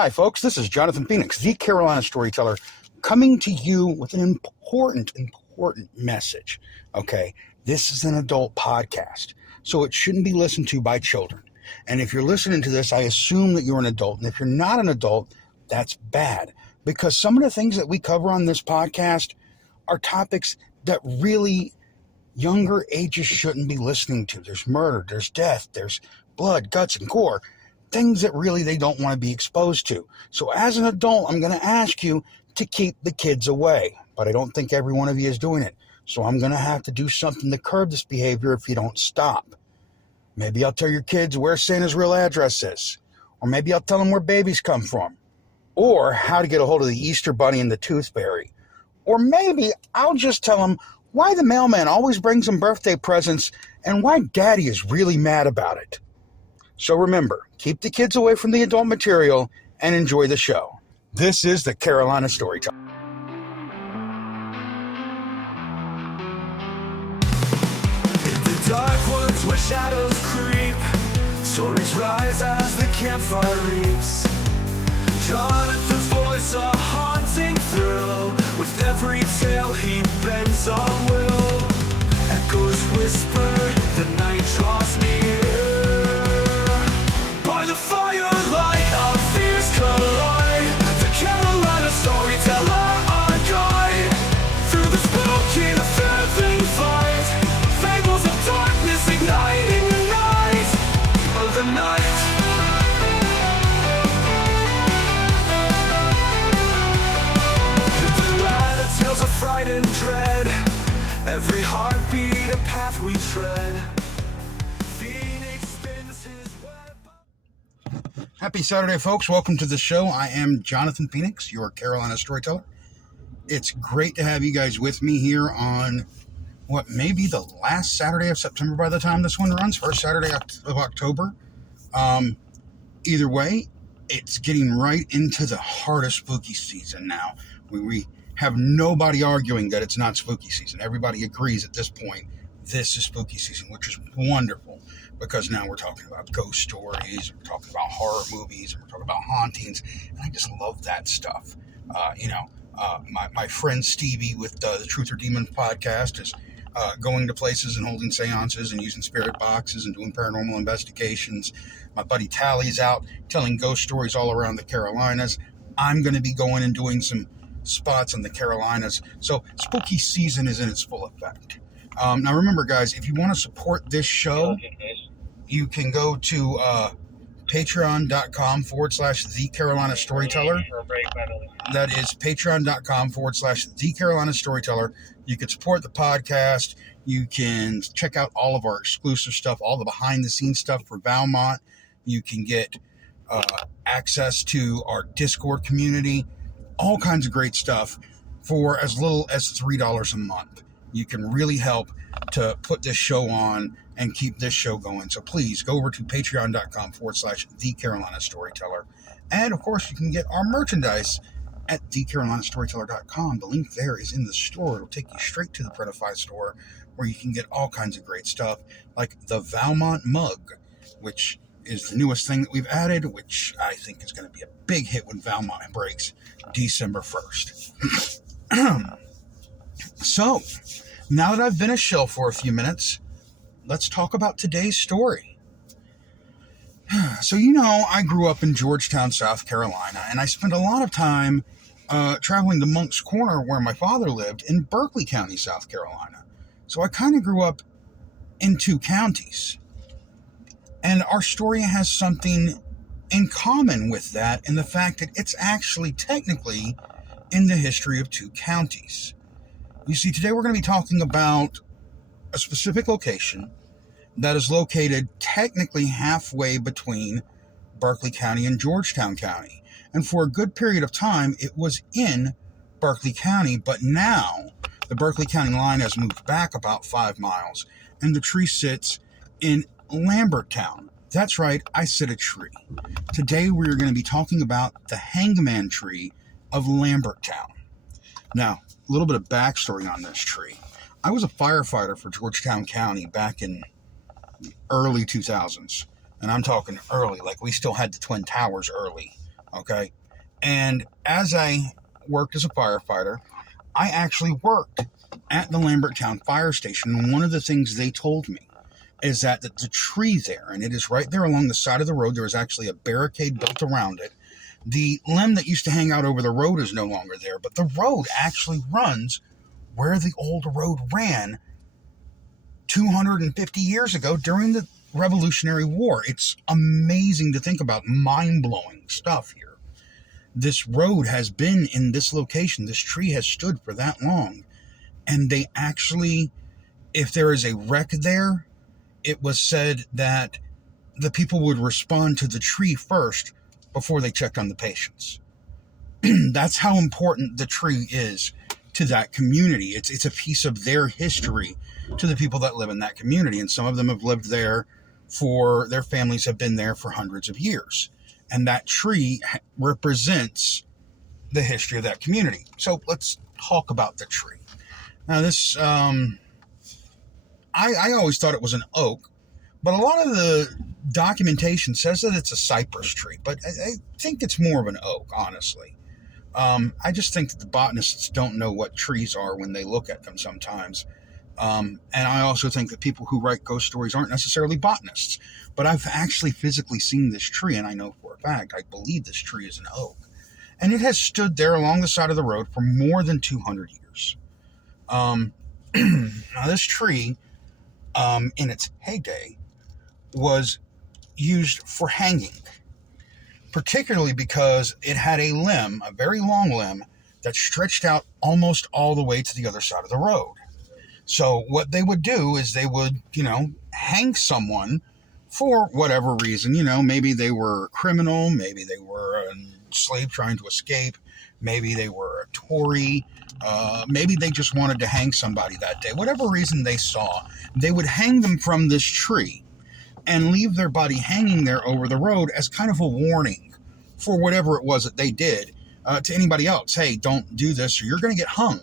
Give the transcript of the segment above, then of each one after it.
Hi, folks. This is Jonathan Phoenix, the Carolina Storyteller, coming to you with an important message. Okay, this is an adult podcast, so it shouldn't be listened to by children. And if you're listening to this, I assume that you're an adult. And if you're not an adult, that's bad, because some of the things that we cover on this podcast are topics that really younger ages shouldn't be listening to. There's murder, there's death, there's blood, guts, and gore. Things that really they don't want to be exposed to. So as an adult, I'm going to ask you to keep the kids away. But I don't think every one of you is doing it. So I'm going to have to do something to curb this behavior if you don't stop. Maybe I'll tell your kids where Santa's real address is. Or maybe I'll tell them where babies come from. Or how to get a hold of the Easter Bunny and the Tooth Fairy. Or maybe I'll just tell them why the mailman always brings them birthday presents and why Daddy is really mad about it. So remember, keep the kids away from the adult material and enjoy the show. This is the Carolina Storyteller. In the dark woods where shadows creep, stories rise as the campfire reaps. Jonathan's voice a haunting thrill. With every tale he bends on will. Echoes whisper, the night draws near. By the firelight of fears collide, the Carolina Storyteller on guide. Through the spooky, the fervent fight, fables of darkness igniting the night of the night. The ladder tales of fright and dread, every heartbeat a path we tread. Happy Saturday, folks. Welcome to the show. I am Jonathan Phoenix, your Carolina Storyteller. It's great to have you guys with me here on what may be the last Saturday of September by the time this one runs, first Saturday of October. Either way, it's getting right into the heart of spooky season now. We have nobody arguing that it's not spooky season. Everybody agrees at this point this is spooky season, which is wonderful. Because now we're talking about ghost stories, we're talking about horror movies, and we're talking about hauntings, and I just love that stuff. My friend Stevie with the Truth or Demons podcast is going to places and holding seances and using spirit boxes and doing paranormal investigations. My buddy Tally's out telling ghost stories all around the Carolinas. I'm going to be going and doing some spots in the Carolinas. So spooky season is in its full effect. Now remember, guys, if you want to support this show, you can go to patreon.com/The Carolina Storyteller. That is patreon.com/The Carolina Storyteller. You can support the podcast. You can check out all of our exclusive stuff, all the behind-the-scenes stuff for Valmont. You can get access to our Discord community, all kinds of great stuff for as little as $3 a month. You can really help to put this show on and keep this show going. So please go over to patreon.com/The Carolina Storyteller. And of course, you can get our merchandise at thecarolinastoryteller.com. The link there is in the store. It'll take you straight to the Printify store where you can get all kinds of great stuff like the Valmont mug, which is the newest thing that we've added, which I think is going to be a big hit when Valmont breaks December 1st. So, now that I've been a shill for a few minutes, let's talk about today's story. So, I grew up in Georgetown, South Carolina, and I spent a lot of time traveling to Moncks Corner, where my father lived, in Berkeley County, South Carolina. So I kind of grew up in two counties. And our story has something in common with that, in the fact that it's actually technically in the history of two counties. You see, today we're going to be talking about a specific location that is located technically halfway between Berkeley County and Georgetown County. And for a good period of time, it was in Berkeley County, but now the Berkeley County line has moved back about 5 miles, and the tree sits in Lambertown. That's right, I said a tree. Today we're going to be talking about the Hanging Tree of Lambertown. Now, a little bit of backstory on this tree. I was a firefighter for Georgetown County back in early 2000s. And I'm talking early, like we still had the Twin Towers early Okay. And as I worked as a firefighter, I actually worked at the Lambertown fire station. And one of the things they told me is that the tree there, and it is right there along the side of the road, there is actually a barricade built around it. The limb that used to hang out over the road is no longer there, but the road actually runs where the old road ran 250 years ago during the Revolutionary War. It's amazing to think about, mind-blowing stuff here. This road has been in this location. This tree has stood for that long. And they actually, if there is a wreck there, it was said that the people would respond to the tree first before they checked on the patients. That's how important the tree is to that community. It's a piece of their history to the people that live in that community. And some of them have lived there their families have been there for hundreds of years. And that tree represents the history of that community. So let's talk about the tree. Now this, I always thought it was an oak, but a lot of the documentation says that it's a cypress tree, but I think it's more of an oak, honestly. I just think that the botanists don't know what trees are when they look at them sometimes. And I also think that people who write ghost stories aren't necessarily botanists. But I've actually physically seen this tree, and I know for a fact, I believe this tree is an oak. And it has stood there along the side of the road for more than 200 years. Now this tree, in its heyday, was used for hanging, particularly because it had a limb, a very long limb, that stretched out almost all the way to the other side of the road. So what they would do is they would, hang someone for whatever reason. Maybe they were a criminal, maybe they were a slave trying to escape, maybe they were a Tory, maybe they just wanted to hang somebody that day. Whatever reason they saw, they would hang them from this tree and leave their body hanging there over the road as kind of a warning for whatever it was that they did to anybody else. Hey, don't do this or you're going to get hung.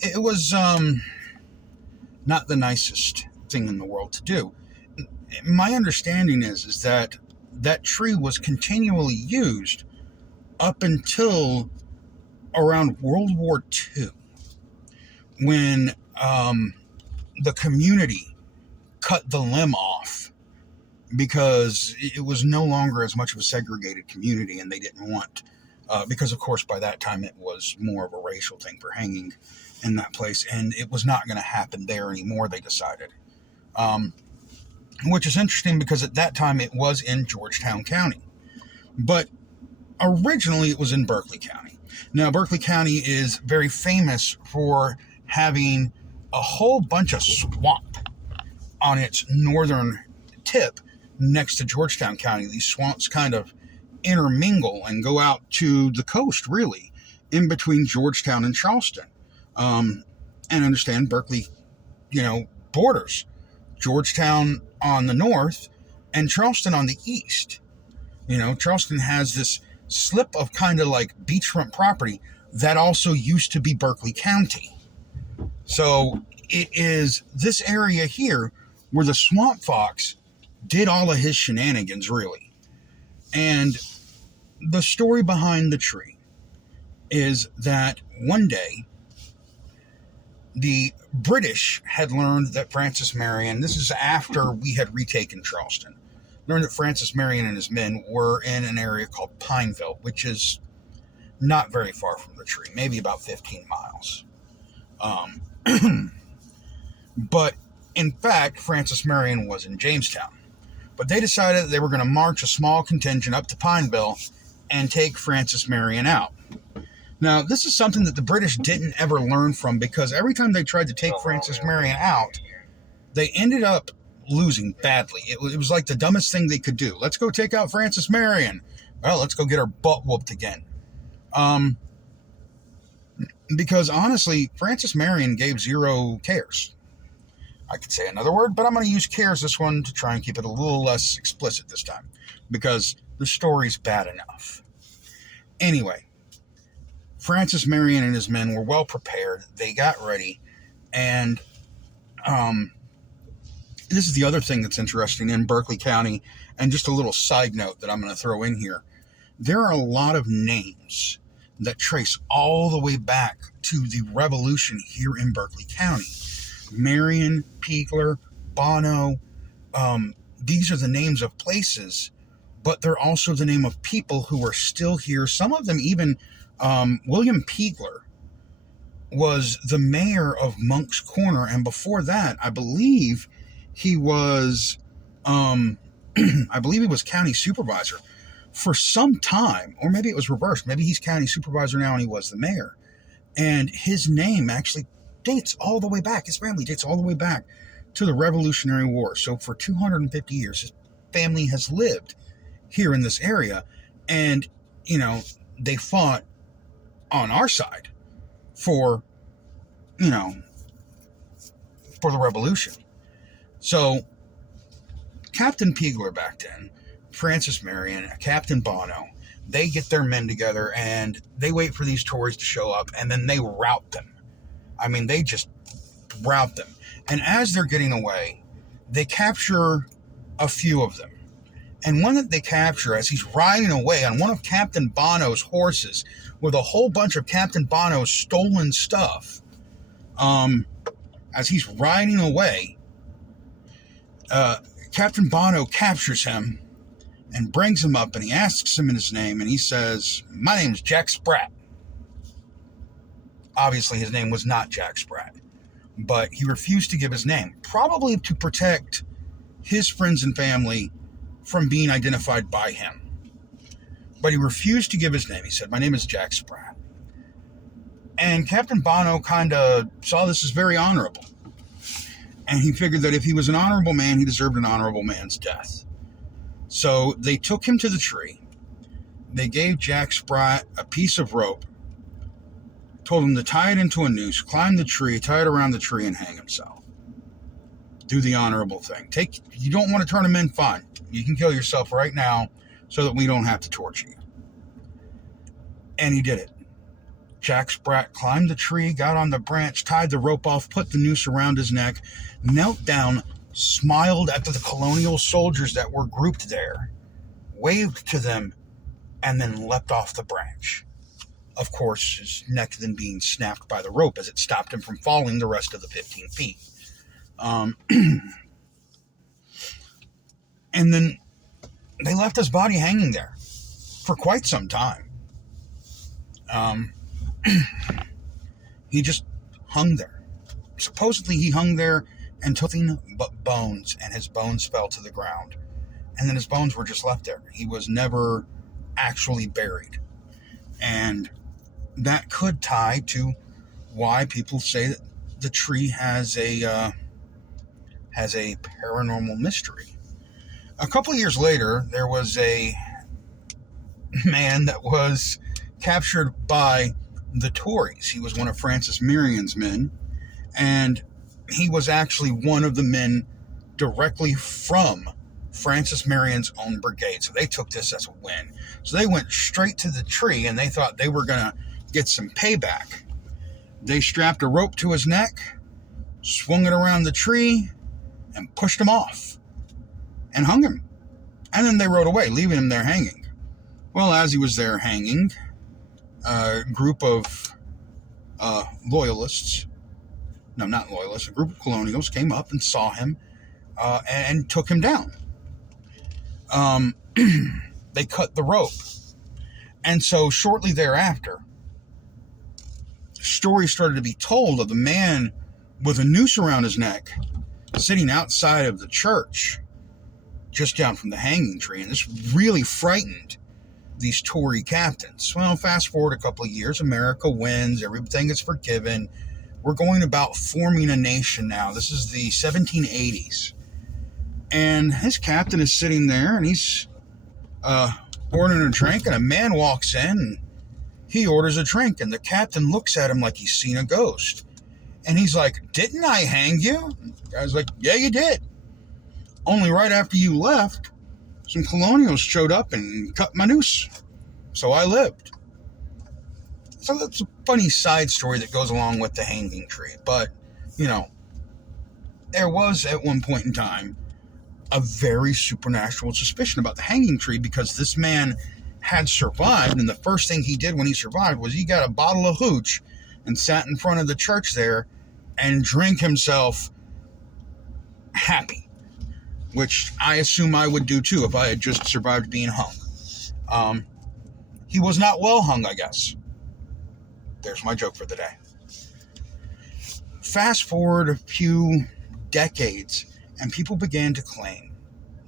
It was not the nicest thing in the world to do. My understanding is that that tree was continually used up until around World War II, when the community cut the limb off because it was no longer as much of a segregated community, and they didn't want, because of course by that time it was more of a racial thing for hanging in that place, and it was not going to happen there anymore, they decided. Which is interesting because at that time it was in Georgetown County. But originally it was in Berkeley County. Now, Berkeley County is very famous for having a whole bunch of swamp on its northern tip next to Georgetown County. These swamps kind of intermingle and go out to the coast, really, in between Georgetown and Charleston. And understand Berkeley, borders Georgetown on the north and Charleston on the east. Charleston has this slip of kind of like beachfront property that also used to be Berkeley County. So it is this area here where the swamp fox did all of his shenanigans, really. And the story behind the tree is that one day the British had learned that Francis Marion, this is after we had retaken Charleston, learned that Francis Marion and his men were in an area called Pineville, which is not very far from the tree, maybe about 15 miles. But in fact, Francis Marion was in Jamestown. But they decided that they were going to march a small contingent up to Pineville and take Francis Marion out. Now, this is something that the British didn't ever learn from, because every time they tried to take Francis Marion out, they ended up losing badly. It was like the dumbest thing they could do. Let's go take out Francis Marion. Well, let's go get our butt whooped again. Because honestly, Francis Marion gave zero cares. I could say another word, but I'm going to use cares this one to try and keep it a little less explicit this time, because the story's bad enough. Anyway, Francis Marion and his men were well prepared. They got ready, and this is the other thing that's interesting in Berkeley County, and just a little side note that I'm going to throw in here. there are a lot of names that trace all the way back to the Revolution here in Berkeley County. Marion, Peagler, Bono, these are the names of places, but they're also the name of people who are still here. Some of them even, William Peagler was the mayor of Monk's Corner, and before that, I believe he was, county supervisor for some time, or maybe it was reversed. Maybe he's county supervisor now and he was the mayor. And his name actually dates all the way back. His family dates all the way back to the Revolutionary War. So for 250 years, his family has lived here in this area. And, they fought on our side for the Revolution. So Captain Peagler back then, Francis Marion, Captain Bono, they get their men together and they wait for these Tories to show up, and then they rout them. I mean, they just rout them. And as they're getting away, they capture a few of them. And one that they capture, as he's riding away on one of Captain Bono's horses with a whole bunch of Captain Bono's stolen stuff, as he's riding away, Captain Bono captures him and brings him up, and he asks him his name, and he says, "My name's Jack Sprat." Obviously, his name was not Jack Sprat, but he refused to give his name, probably to protect his friends and family from being identified by him. But he refused to give his name. He said, "My name is Jack Sprat." And Captain Bono kind of saw this as very honorable. And he figured that if he was an honorable man, he deserved an honorable man's death. So they took him to the tree. They gave Jack Sprat a piece of rope, told him to tie it into a noose, climb the tree, tie it around the tree, and hang himself. Do the honorable thing. You don't want to turn him in, fine. You can kill yourself right now so that we don't have to torture you. And he did it. Jack Sprat climbed the tree, got on the branch, tied the rope off, put the noose around his neck, knelt down, smiled at the colonial soldiers that were grouped there, waved to them, and then leapt off the branch. Of course, his neck then being snapped by the rope as it stopped him from falling the rest of the 15 feet. And then they left his body hanging there for quite some time. He just hung there. Supposedly he hung there and took nothing but bones, and his bones fell to the ground. And then his bones were just left there. He was never actually buried. And that could tie to why people say that the tree has a paranormal mystery. A couple of years later, there was a man that was captured by the Tories. He was one of Francis Marion's men, and he was actually one of the men directly from Francis Marion's own brigade. So they took this as a win. So they went straight to the tree, and they thought they were going to get some payback. They strapped a rope to his neck, swung it around the tree, and pushed him off and hung him. And then they rode away, leaving him there hanging. Well, as he was there hanging, a group of loyalists, no, not loyalists, a group of colonials came up and saw him and took him down. They cut the rope. And so shortly thereafter, stories started to be told of the man with a noose around his neck sitting outside of the church just down from the hanging tree. And this really frightened these Tory captains. Well, fast forward a couple of years, America wins, everything is forgiven. We're going about forming a nation now. This is the 1780s. And his captain is sitting there, and he's ordering a drink, and a man walks in, and he orders a drink, and the captain looks at him like he's seen a ghost. And he's like, "Didn't I hang you?" And the guy's like, "Yeah, you did. Only right after you left, some colonials showed up and cut my noose. So I lived." So that's a funny side story that goes along with the hanging tree. But, there was at one point in time a very supernatural suspicion about the hanging tree because this man had survived, and the first thing he did when he survived was he got a bottle of hooch and sat in front of the church there and drank himself happy, which I assume I would do too if I had just survived being hung. He was not well hung, I guess. There's my joke for the day. Fast forward a few decades, and people began to claim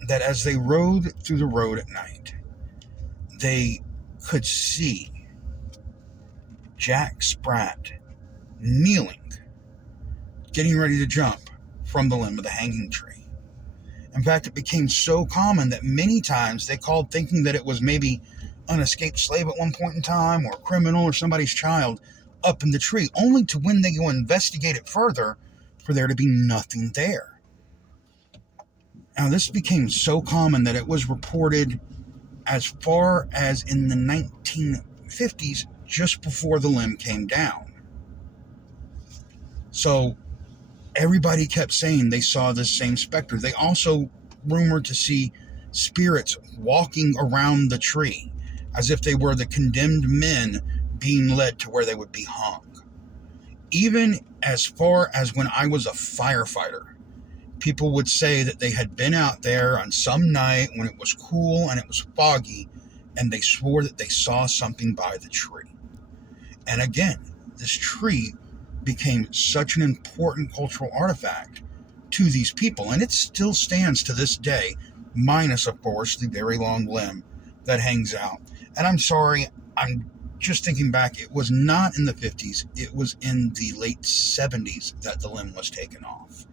that as they rode through the road at night, they could see Jack Spratt kneeling, getting ready to jump from the limb of the hanging tree. In fact, it became so common that many times they called thinking that it was maybe an escaped slave at one point in time, or a criminal, or somebody's child up in the tree, only to when they go investigate it further, for there to be nothing there. Now, this became so common that it was reported as far as in the 1950s, just before the limb came down. So everybody kept saying they saw this same specter. They also rumored to see spirits walking around the tree as if they were the condemned men being led to where they would be hung. Even as far as when I was a firefighter, people would say that they had been out there on some night when it was cool and it was foggy, and they swore that they saw something by the tree. And again, this tree became such an important cultural artifact to these people, and it still stands to this day, minus, of course, the very long limb that hangs out. And I'm sorry, I'm just thinking back, it was not in the 50s, it was in the late 70s that the limb was taken off.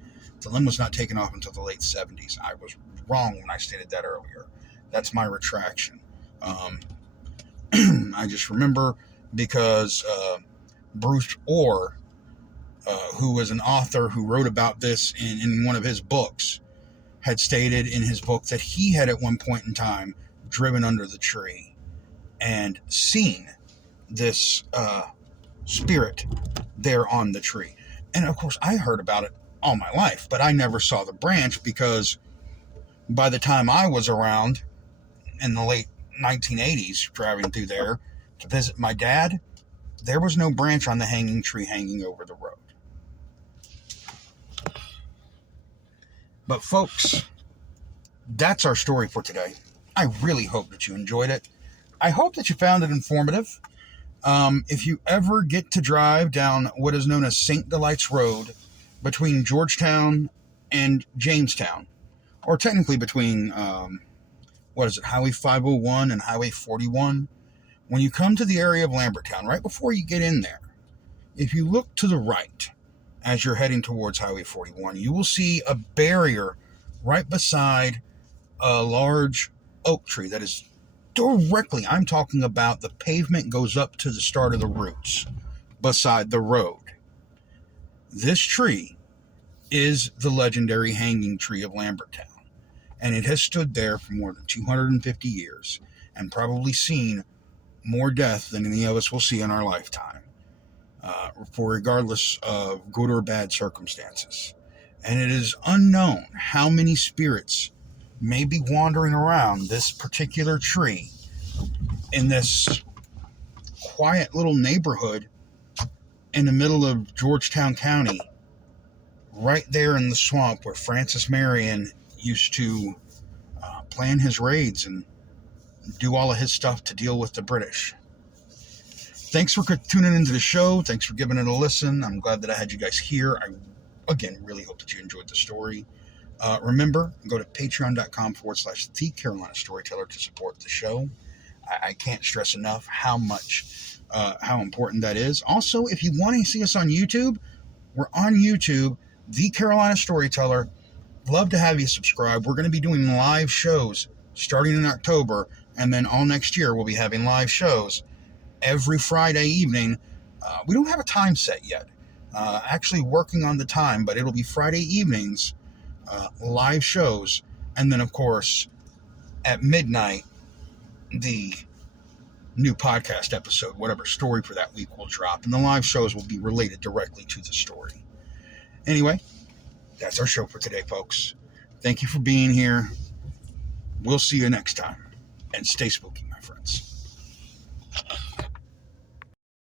The limb was not taken off until the late 70s. I was wrong when I stated that earlier. That's my retraction. I just remember because Bruce Orr, who was an author who wrote about this in one of his books, had stated in his book that he had at one point in time driven under the tree and seen this spirit there on the tree. And of course, I heard about it all my life, but I never saw the branch, because by the time I was around in the late 1980s driving through there to visit my dad, there was no branch on the hanging tree hanging over the road. But folks, that's our story for today. I really hope that you enjoyed it. I hope that you found it informative. If you ever get to drive down what is known as St. Delight's Road between Georgetown and Jamestown, or technically between, Highway 501 and Highway 41, when you come to the area of Lambertown, right before you get in there, if you look to the right as you're heading towards Highway 41, you will see a barrier right beside a large oak tree that is directly, I'm talking about the pavement goes up to the start of the roots beside the road. This tree is the legendary Hanging Tree of Lambertown, and it has stood there for more than 250 years and probably seen more death than any of us will see in our lifetime, for regardless of good or bad circumstances. And it is unknown how many spirits may be wandering around this particular tree in this quiet little neighborhood in the middle of Georgetown County, right there in the swamp where Francis Marion used to plan his raids and do all of his stuff to deal with the British. Thanks for tuning into the show. Thanks for giving it a listen. I'm glad that I had you guys here. I, again, really hope that you enjoyed the story. Remember, go to patreon.com/The Carolina Storyteller to support the show. I can't stress enough how important that is. Also, if you want to see us on YouTube, we're on YouTube, The Carolina Storyteller. Love to have you subscribe. We're going to be doing live shows starting in October, and then all next year we'll be having live shows every Friday evening. We don't have a time set yet. Actually working on the time, but it'll be Friday evenings, live shows, and then of course at midnight the new podcast episode, whatever story for that week will drop, and the live shows will be related directly to the story. Anyway, that's our show for today, folks. Thank you for being here. We'll see you next time, and stay spooky, my friends.